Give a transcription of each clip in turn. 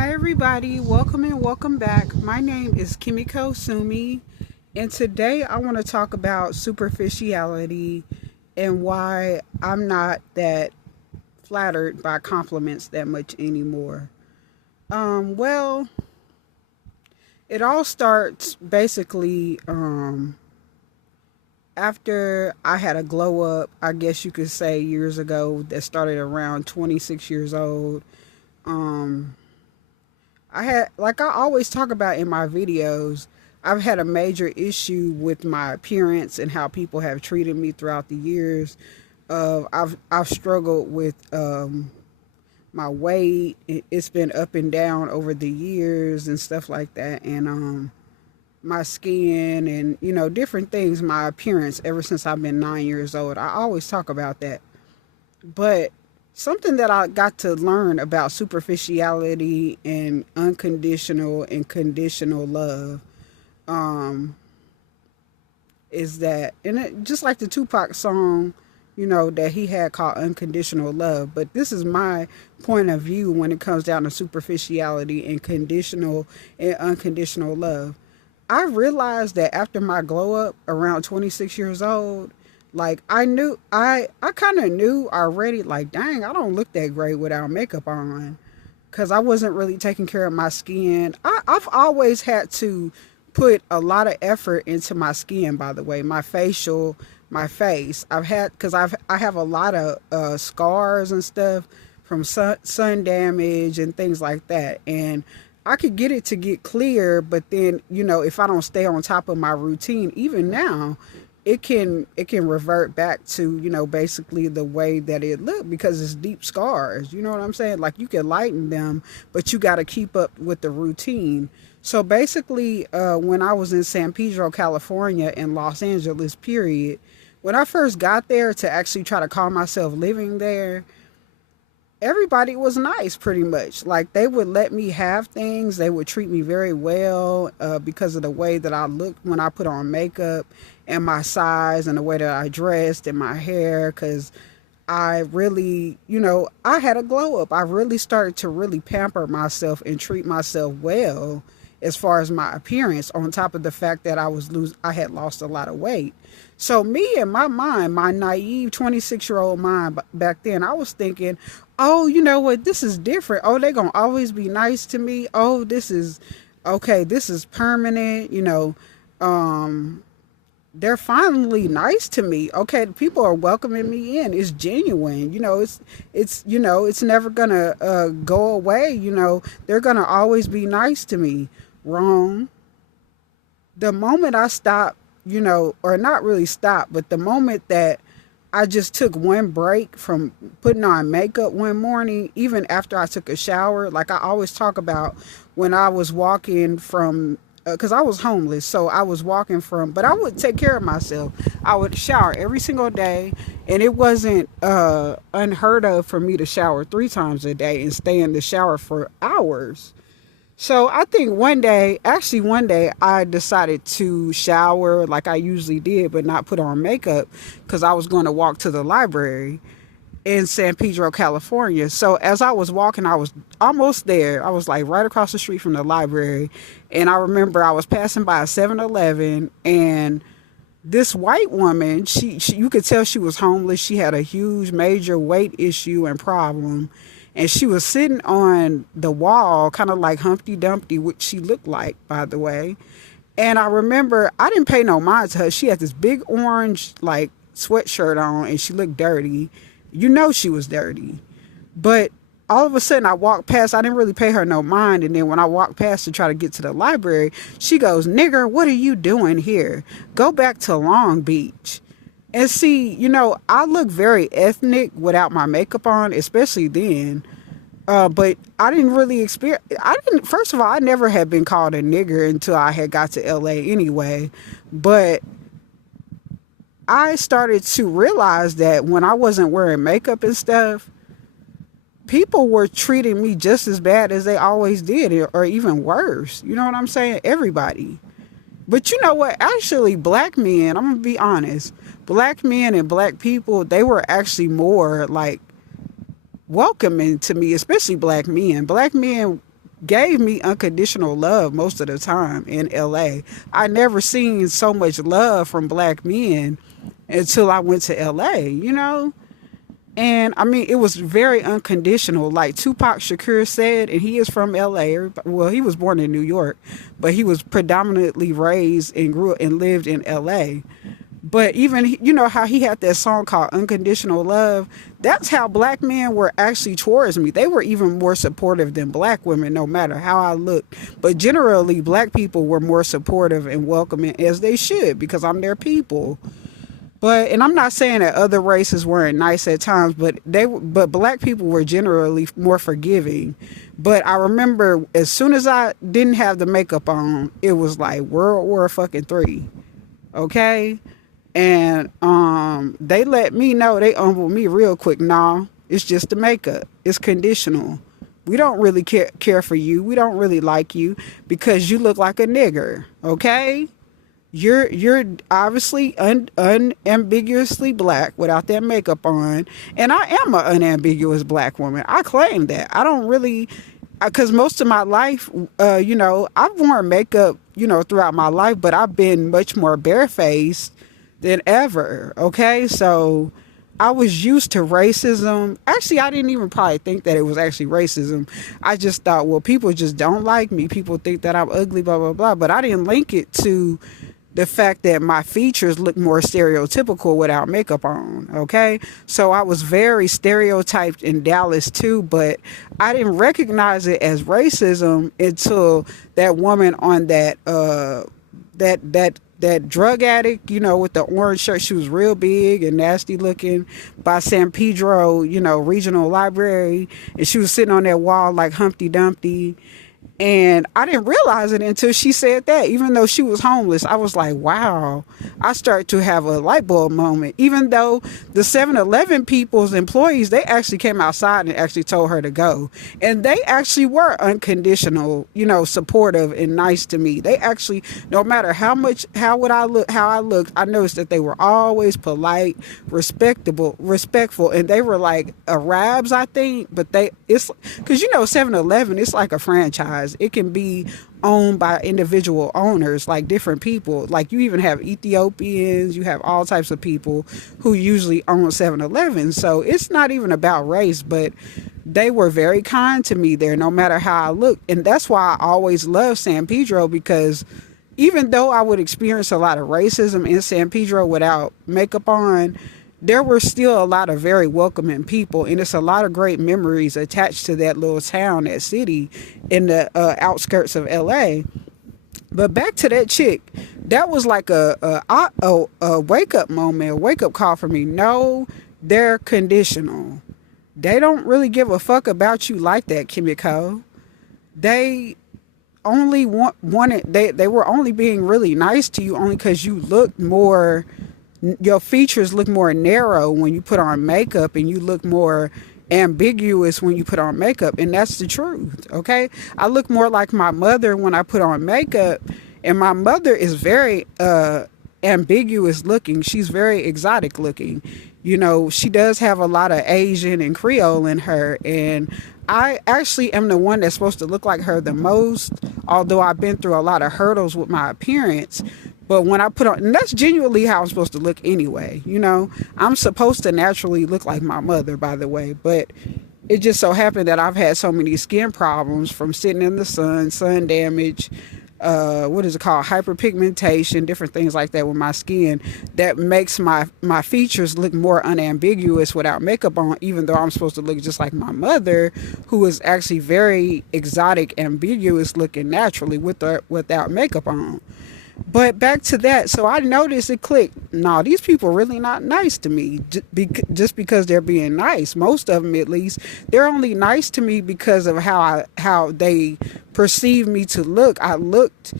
Hi everybody, welcome and welcome back. My name is Kimiko Sumi, and today I want to talk about superficiality and why I'm not that flattered by compliments that much anymore. Well, it all starts basically after I had a glow up, I guess you could say years ago, that started around 26 years old. Um I had, like I always talk about in my videos, I've had a major issue with my appearance and how people have treated me throughout the years. I've struggled with my weight. It's been up and down over the years and stuff like that, and my skin and different things. My appearance ever since I've been 9 years old. I always talk about that, but something that I got to learn about superficiality and unconditional and conditional love um, is that, and just like the Tupac song, that he had called Unconditional Love. But this is my point of view when it comes down to superficiality and conditional and unconditional love. I realized that after my glow up around 26 years old, like I kind of knew already, like, dang, I don't look that great without makeup on, because I wasn't really taking care of my skin. I've always had to put a lot of effort into my skin, by the way, my facial, my face. I have a lot of scars and stuff from sun damage and things like that. And I could get it to get clear, but then, if I don't stay on top of my routine, even now, it can revert back to basically the way that it looked, because it's deep scars. You know what I'm saying? Like, you can lighten them, but you got to keep up with the routine. So basically, when I was in San Pedro, California, in Los Angeles, period, when I first got there to actually try to call myself living there, everybody was nice, pretty much. Like, they would let me have things. They would treat me very well, because of the way that I looked when I put on makeup, and my size, and the way that I dressed, and my hair. Because I really, I had a glow up. I really started to really pamper myself and treat myself well as far as my appearance, on top of the fact that I had lost a lot of weight. So me, in my mind, my naive 26-year-old mind back then, I was thinking, oh, you know what, this is different. Oh, they're going to always be nice to me. Oh, this is okay. This is permanent. They're finally nice to me. Okay, people are welcoming me in. It's genuine. It's never gonna go away. They're gonna always be nice to me. Wrong. The moment I stopped, or not really stopped, but the moment that I just took one break from putting on makeup one morning, even after I took a shower, like I always talk about, when I was walking from, because I was homeless, so I was walking from, but I would take care of myself. I would shower every single day, and it wasn't unheard of for me to shower 3 times a day and stay in the shower for hours. So I think one day, I decided to shower like I usually did, but not put on makeup, because I was going to walk to the library in San Pedro, California. So as I was walking, I was almost there. I was like right across the street from the library. And I remember I was passing by a 7-Eleven, and this white woman, she you could tell she was homeless. She had a huge major weight issue and problem. And she was sitting on the wall, kind of like Humpty Dumpty, which she looked like, by the way. And I remember I didn't pay no mind to her. She had this big orange, like, sweatshirt on, and she looked dirty. She was dirty. But all of a sudden I walked past. I didn't really pay her no mind. And then when I walked past to try to get to the library, she goes, "Nigger, what are you doing here? Go back to Long Beach." And see, I look very ethnic without my makeup on, especially then. But I didn't really first of all, I never had been called a nigger until I had got to LA anyway. But I started to realize that when I wasn't wearing makeup and stuff, people were treating me just as bad as they always did, or even worse. You know what I'm saying? Everybody. But you know what? Actually, black men, I'm going to be honest, black men and black people, they were actually more like welcoming to me, especially black men. Black men gave me unconditional love most of the time in LA. I never seen so much love from black men until I went to LA, you know? And I mean, it was very unconditional. Like Tupac Shakur said, and he is from LA. Well, he was born in New York, but he was predominantly raised and grew and lived in LA. But even, you know, how he had that song called Unconditional Love, that's how black men were actually towards me. They were even more supportive than black women, no matter how I looked. But generally, black people were more supportive and welcoming, as they should, because I'm their people. But, and I'm not saying that other races weren't nice at times, but black people were generally more forgiving. But I remember as soon as I didn't have the makeup on, it was like World War fucking III. Okay? And they let me know, they humbled me real quick. Nah, it's just the makeup. It's conditional. We don't really care for you. We don't really like you because you look like a nigger. Okay? You're obviously unambiguously black without that makeup on, and I am an unambiguous black woman. I claim that. I don't really, because most of my life, you know, I've worn makeup, you know, throughout my life, but I've been much more barefaced than ever. Okay, so I was used to racism. Actually, I didn't even probably think that it was actually racism. I just thought, well, people just don't like me. People think that I'm ugly, blah, blah, blah. But I didn't link it to the fact that my features look more stereotypical without makeup on, okay? So I was very stereotyped in Dallas too, but I didn't recognize it as racism until that woman on that drug addict, you know, with the orange shirt. She was real big and nasty looking, by San Pedro, you know, Regional Library, and she was sitting on that wall like Humpty Dumpty. And I didn't realize it until she said that. Even though she was homeless, I was like, wow. I started to have a light bulb moment. Even though the 7-Eleven people's employees, they actually came outside and actually told her to go. And they actually were unconditional, you know, supportive and nice to me. They actually, no matter how I looked, I noticed that they were always polite, respectful. And they were like Arabs, I think. But it's because, you know, 7-Eleven, it's like a franchise. It can be owned by individual owners, like different people. Like you even have Ethiopians, you have all types of people who usually own 7-Eleven. So it's not even about race, but they were very kind to me there, no matter how I looked. And that's why I always loved San Pedro, because even though I would experience a lot of racism in San Pedro without makeup on, there were still a lot of very welcoming people, and it's a lot of great memories attached to that little town, that city in the outskirts of LA. But back to that chick, that was like a wake up moment, a wake up call for me. No, they're conditional. They don't really give a fuck about you like that, Kimiko. They only they were only being really nice to you only because you looked more. Your features look more narrow when you put on makeup, and you look more ambiguous when you put on makeup, and that's the truth. Okay, I look more like my mother when I put on makeup, and my mother is very ambiguous looking. She's very exotic looking. You know, she does have a lot of Asian and Creole in her, and I actually am the one that's supposed to look like her the most, although I've been through a lot of hurdles with my appearance. But when I put on, and that's genuinely how I'm supposed to look anyway, you know, I'm supposed to naturally look like my mother, by the way, but it just so happened that I've had so many skin problems from sitting in the sun damage, what is it called, hyperpigmentation, different things like that with my skin, that makes my features look more unambiguous without makeup on, even though I'm supposed to look just like my mother, who is actually very exotic, ambiguous looking naturally without makeup on. But back to that, so I noticed it clicked. No, these people really not nice to me just because they're being nice. Most of them, at least, they're only nice to me because of how they perceive me to look. I looked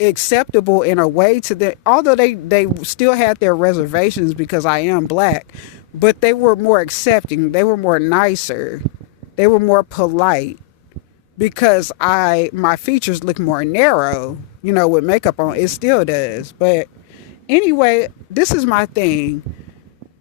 acceptable in a way to them, although they still had their reservations because I am black, but they were more accepting. They were more nicer. They were more polite because my features look more narrow. You know, with makeup on, it still does. But anyway, this is my thing.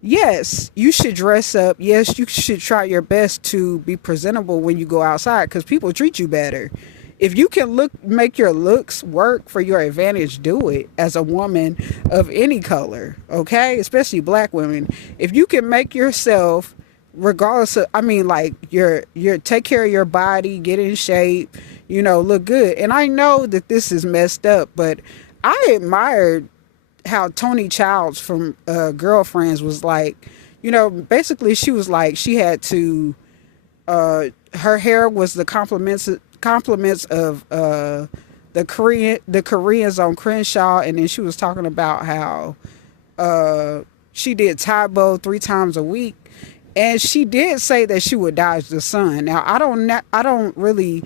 yes, you should dress up. Yes, you should try your best to be presentable when you go outside because people treat you better. If you can make your looks work for your advantage, do it as a woman of any color, okay? Especially black women. If you can make yourself, regardless of, I mean, like, your take care of your body, get in shape, look good. And I know that this is messed up, but I admired how Tony Childs from Girlfriends was like, basically she was like, she had to, her hair was the compliments of the Koreans on Crenshaw, and then she was talking about how she did Tae 3 times a week, and she did say that she would dodge the sun. Now I don't really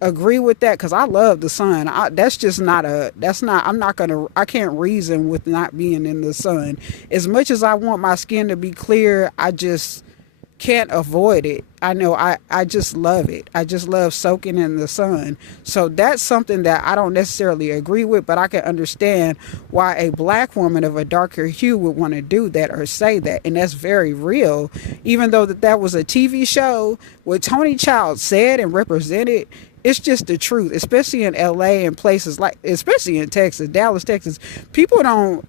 agree with that because I love the sun. I can't reason with not being in the sun. As much as I want my skin to be clear, I just can't avoid it. I know I just love it. I just love soaking in the sun. So that's something that I don't necessarily agree with, but I can understand why a black woman of a darker hue would want to do that or say that. And that's very real. Even though that was a TV show, what Tony Child said and represented, it's just the truth, especially in LA and places like, especially in Texas, Dallas, Texas. People don't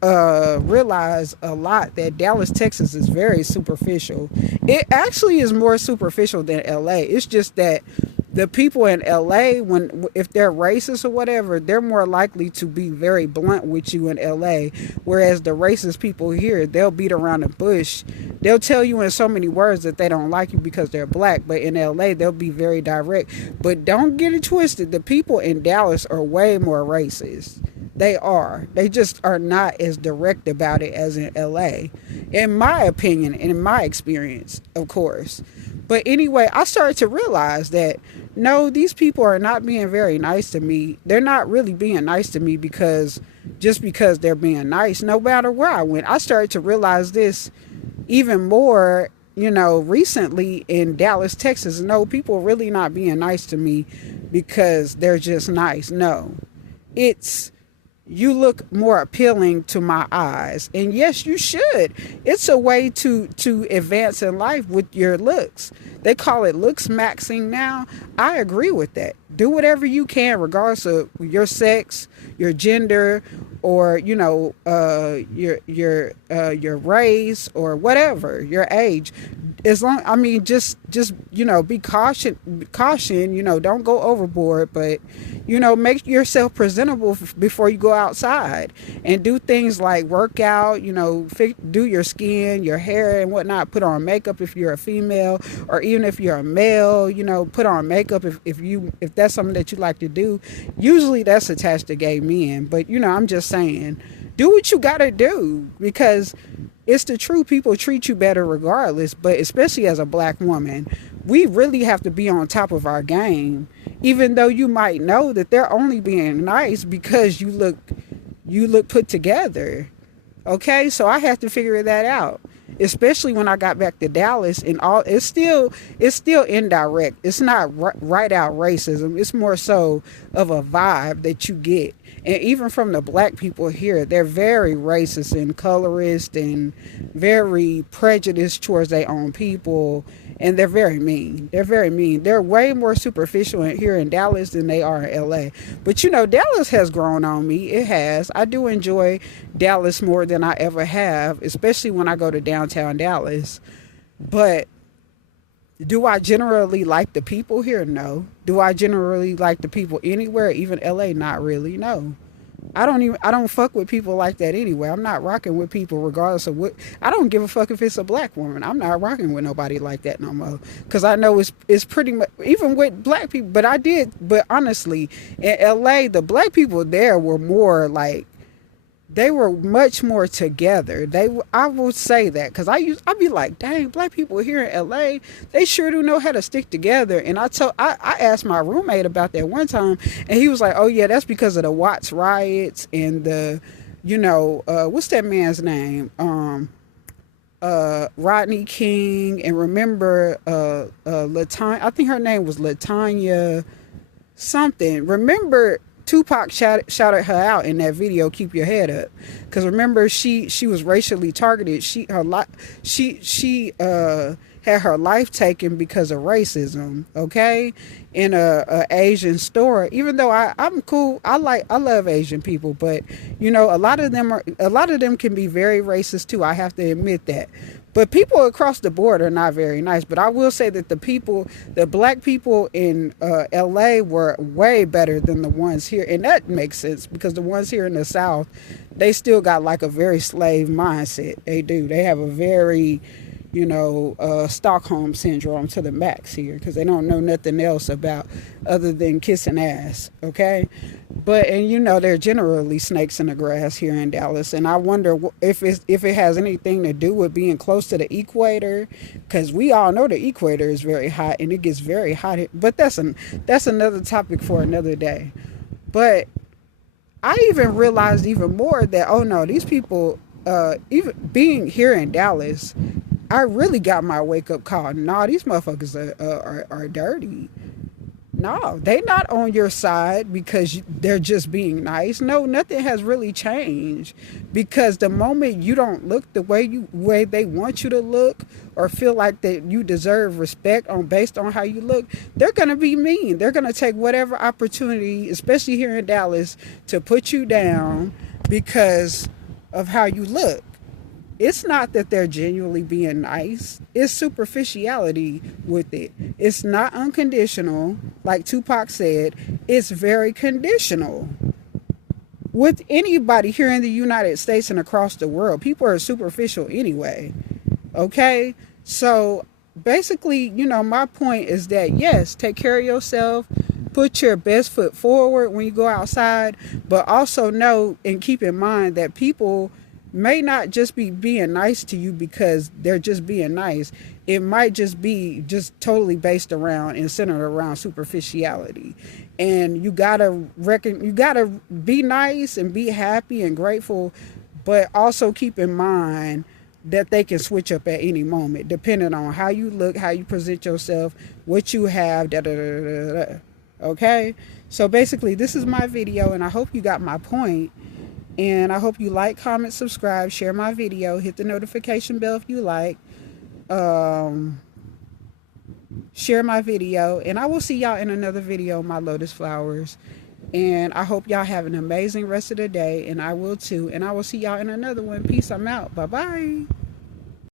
realize a lot that Dallas, Texas is very superficial. It actually is more superficial than LA. It's just that the people in LA, if they're racist or whatever, they're more likely to be very blunt with you in LA. Whereas the racist people here, they'll beat around the bush. They'll tell you in so many words that they don't like you because they're black. But in LA, they'll be very direct. But don't get it twisted. The people in Dallas are way more racist. They are. They just are not as direct about it as in LA. In my opinion, and in my experience, of course. But anyway, I started to realize that, no, these people are not being very nice to me. They're not really being nice to me because they're being nice, no matter where I went. I started to realize this even more, recently in Dallas, Texas. No, people really not being nice to me because they're just nice. No, it's, you look more appealing to my eyes. And yes, you should. It's a way to advance in life with your looks. They call it looks maxing now. I agree with that. Do whatever you can, regardless of your sex, your gender, or your race, or whatever, your age. As long, just be caution, don't go overboard, but make yourself presentable before you go outside, and do things like work out, do your skin, your hair and whatnot, put on makeup if you're a female, or even if you're a male, put on makeup if that's something that you like to do. Usually that's attached to gay men, but I'm just saying, do what you gotta do, because it's the truth. People treat you better regardless, but especially as a black woman, we really have to be on top of our game, even though you might know that they're only being nice because you look put together. Okay, so I have to figure that out, especially when I got back to Dallas, and it's still indirect. It's not right out racism. It's more so of a vibe that you get. And even from the black people here, they're very racist and colorist and very prejudiced towards their own people. And they're very mean. They're way more superficial here in Dallas than they are in LA. But Dallas has grown on me. It has. I do enjoy Dallas more than I ever have, especially when I go to downtown Dallas. But do I generally like the people here? No. Do I generally like the people anywhere, even LA? Not really, no. I don't fuck with people like that anyway. I'm not rocking with people regardless of what. I don't give a fuck if it's a black woman. I'm not rocking with nobody like that no more. Because I know it's pretty much, even with black people. But honestly, in LA, the black people there were more like, they were much more together. I would say that, because I'd be like, dang, black people here in LA, they sure do know how to stick together. And I asked my roommate about that one time, and he was like, oh yeah, that's because of the Watts riots and the, what's that man's name? Rodney King, and remember LaTanya, I think her name was LaTanya something. Remember Tupac shouted her out in that video, "Keep Your Head Up," because remember she was racially targeted. She had her life taken because of racism. Okay, in a Asian store. Even though I'm cool, I love Asian people, but you know a lot of them can be very racist too. I have to admit that. But people across the board are not very nice. But I will say that the black people in LA were way better than the ones here. And that makes sense because the ones here in the South, they still got like a very slave mindset. They do. They have a very, Stockholm syndrome to the max here because they don't know nothing else about other than kissing ass. Okay. And they're generally snakes in the grass here in Dallas, and I wonder if it has anything to do with being close to the equator, because we all know the equator is very hot and it gets very hot. But that's another topic for another day. But I even realized even more that these people, even being here in Dallas, I really got my wake up call. Nah, these motherfuckers are dirty. No, they not on your side because they're just being nice. No, nothing has really changed, because the moment you don't look the way they want you to look, or feel like that you deserve respect based on how you look, they're gonna be mean. They're gonna take whatever opportunity, especially here in Dallas, to put you down because of how you look. It's not that they're genuinely being nice. It's superficiality with it. It's not unconditional, like Tupac said. It's very conditional. With anybody here in the United States and across the world, people are superficial anyway. Okay? So basically, my point is that, yes, take care of yourself. Put your best foot forward when you go outside. But also know and keep in mind that people may not just be being nice to you because they're just being nice. It might just be totally based around and centered around superficiality. And you gotta be nice and be happy and grateful, but also keep in mind that they can switch up at any moment, depending on how you look, how you present yourself, what you have, Okay? So basically, this is my video, and I hope you got my point. And I hope you like, comment, subscribe, share my video, hit the notification bell if you like. Share my video, and I will see y'all in another video, my lotus flowers. And I hope y'all have an amazing rest of the day, and I will too. And I will see y'all in another one. Peace. I'm out. Bye-bye.